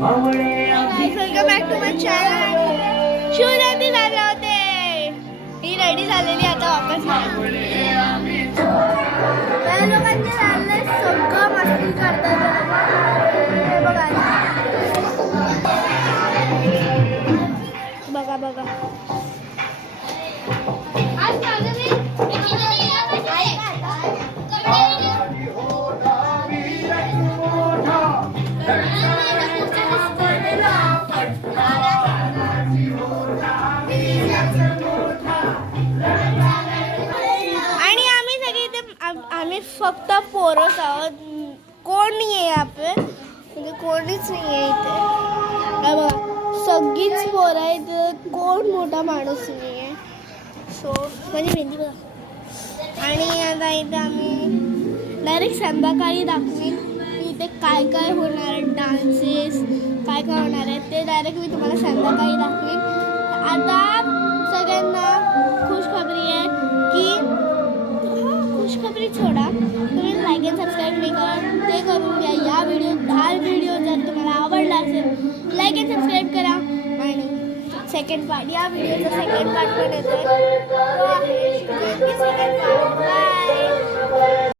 Welcome back to my channel. Shivjayanti झाले होते. ही ready झालेली आता वापस. काही लोकांचे चाललंय सगळं मस्ती करतात. बघा बघा आम्ही फक्त पोरच आहोत. कोण नाही आहे आपण, म्हणजे कोणीच नाही आहे इथे. बघा सगळीच पोरं आहेत, कोण मोठा माणूस नाही आहे. सो म्हणजे मेहंदी बघा. आणि आता इथे आम्ही डायरेक्ट संध्याकाळी दाखवीन इथे काय काय होणार आहे, डान्सेस काय काय होणार आहेत ते डायरेक्ट मी तुम्हाला संध्याकाळी दाखवीन. आता सगळ्यांना खुशखबरी आहे की खुशखबरी छोडा, तुम्ही लाईक अँड सबस्क्राईब नाही करा ते करून द्या. हा व्हिडिओ जर तुम्हाला आवडला असेल लाईक अँड सबस्क्राईब करा. आणि सेकंड पार्ट, या व्हिडिओचा सेकंड पार्ट पण येतो आहे. Second part. बाय.